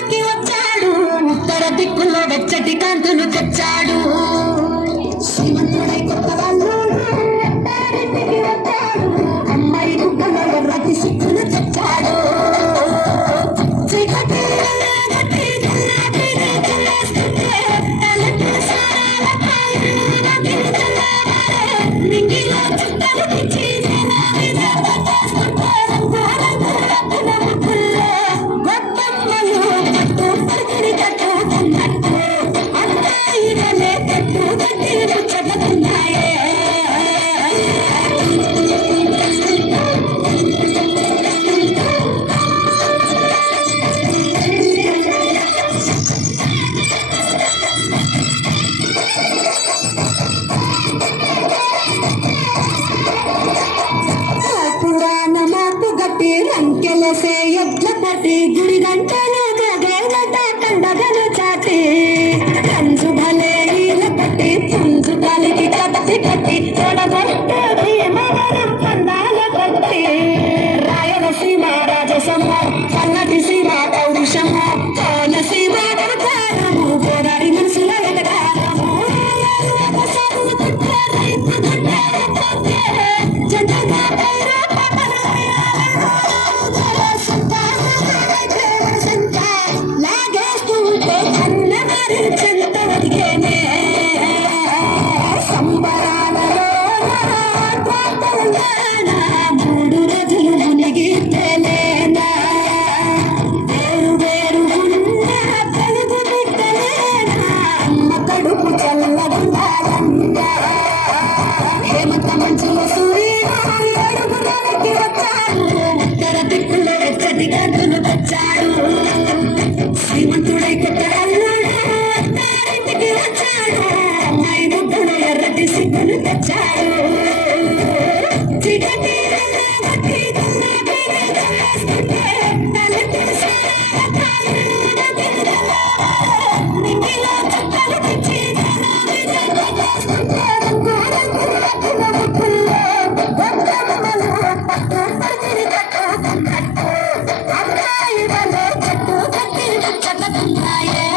వెనక్కి వచ్చాడు ఉత్తర దిక్కులో వెచ్చటి కాంతులు తెచ్చాడు శ్రీమంతుడై కొత్త వాళ్ళు అత్తారింటికి వచ్చాడు అమ్మాయి బుగ్గలో ఎర్రటి సిక్కులు తెచ్చాడు చీకటి మింగిలో చుట్టలు తెచ్చి రంకెలసే ఎడ్ల పట్టి గుడి గంటలు గగేగట కండగలు చాటి కంజు భలే ఈల పట్టి పుంజు కాలికి కత్తి కట్టి తొడగొట్టు భీమవరం పందాల కట్టి రాయలసీమ రాజసమ్మ పల్లటి సీమ పౌరుషమ్మ కోనసీమ దరకారము గోదారి మనసుల ఎటకారము జంటగా శ్రీమంతుడై కొత్తవాళ్ళకి వచ్చాడు అమ్మాయి బుద్ధులు ఎర్రటి సిగ్గులు తెచ్చాడు I